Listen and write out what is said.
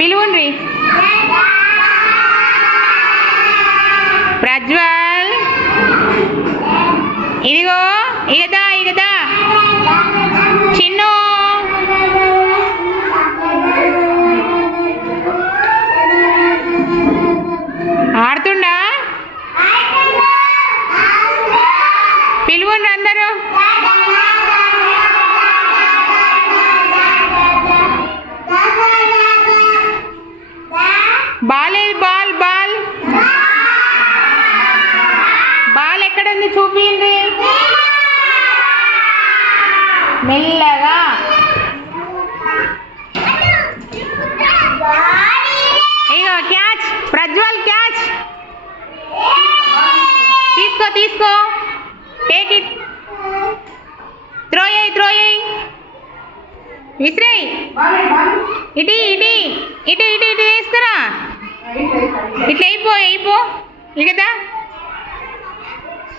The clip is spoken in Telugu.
పిలువుండ్రి. ప్రజ్వల్ ఇదిగో ఇగదా ఇగదా చిన్ను ఆడుతుండా? పిలువుండ్రి అందరూ. బాల్ బాల్ బాల్ బాల్ ఎక్కడుంది చూపింది మెల్లగా. ఇగో క్యాచ్ ప్రజ్వల్ క్యాచ్ తీసుకో తీసుకో టేక్ ఇట్ త్రో చేయి విసిరేయి ఇటీ ఇటీ ఇటు ఇటు ఇటు తీసుకురా ఇట్లా అయిపో ఇగదా.